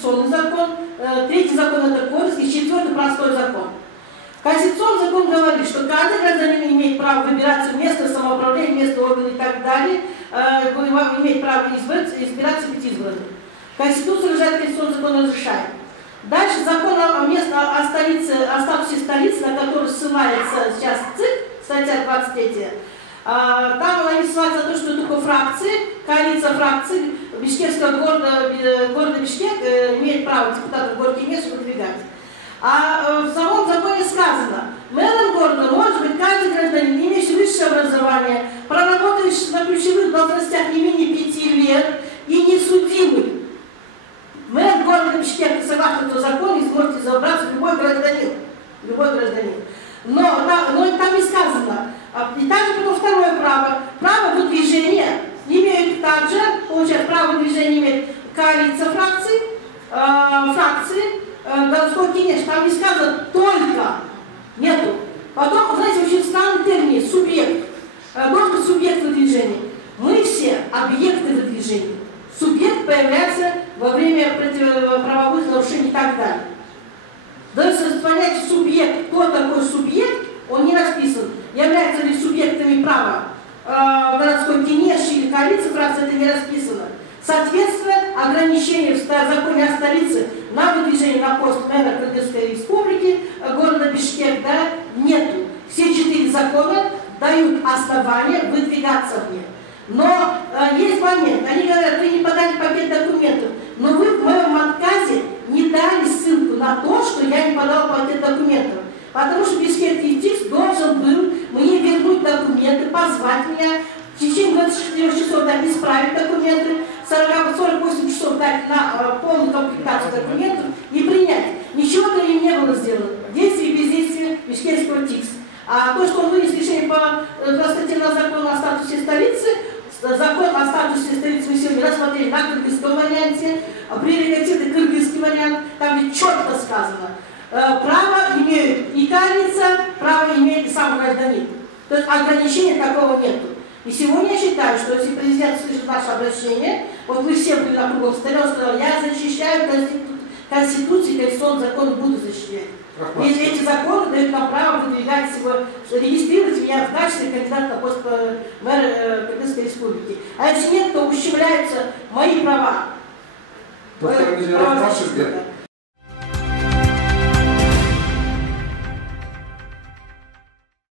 конституционный закон, третий закон это кодекс, и четвертый простой закон. Конституционный закон говорит, что каждый гражданин имеет право выбираться в место самоуправления, место органа и так далее, имеет право избираться и быть избранным. Конституция разрешает, конституционный закон разрешает. Дальше закон о статусе столицы, на который ссылается сейчас ЦИК, статья 23. Там они ссылаются на то, что такое фракции, коалиция фракций Бишкекского города Бишкек имеет право депутатов города Кенеш выдвигать. А в самом законе сказано, мэром города может быть каждый гражданин, имеющий высшее образование, проработающий на ключевых должностях не менее 5 лет и не судимый. Мэр города Бишкек, согласно этому закону, сможет избраться любой гражданин. Любой гражданин. Но там не сказано. И также потом второе право. Право выдвижения имеют также, получается, право выдвижения имеет коалиция фракций, городской Кенеш. Там не сказано только. Нету. Потом, знаете, очень странный термин. Субъект. Должен быть субъект выдвижения. Мы все объекты выдвижения. Субъект появляется во время правовых нарушений и так далее. Дается понять субъект, кто такой субъект, он не расписан. Являются ли субъектами права городской Кенеш или коалиции фракции, это не расписано. Соответственно, ограничения в законе о столице на выдвижение на пост мэра Кыргызской республики, города Бишкек, да, нету. Все 4 закона дают основания выдвигаться в них. Но есть момент, они говорят, вы не подали пакет документов, но вы в моем отказе не дали ссылку на то, что я не подал пакет документов. Потому что Бишкекский ТИКС должен был мне вернуть документы, позвать меня, в течение 24 часов дать исправить документы, 48 часов дать на полную комплектацию документов и принять. Ничего-то им не было сделано. Действие и бездействие Бишкекского ТИКС. А то, что он вынес решение по статье на закон о статусе столицы, закон о статусе столицы мы сегодня рассмотрели на кыргызском варианте, прерогативный кыргызский вариант, там ведь четко сказано. Право имеют и коалиция, право имеет и сам гражданин. То есть ограничения такого нету. И сегодня я считаю, что если президент слышит наше обращение, вот мы все были на круглом столе, он сказал, я защищаю Конституцию, конституционный закон буду защищать. И эти законы дают нам право выдвигать его, регистрировать меня в качестве кандидата на пост мэра Кыргызской республики. А если нет, то ущемляются мои права. На ваш взгляд,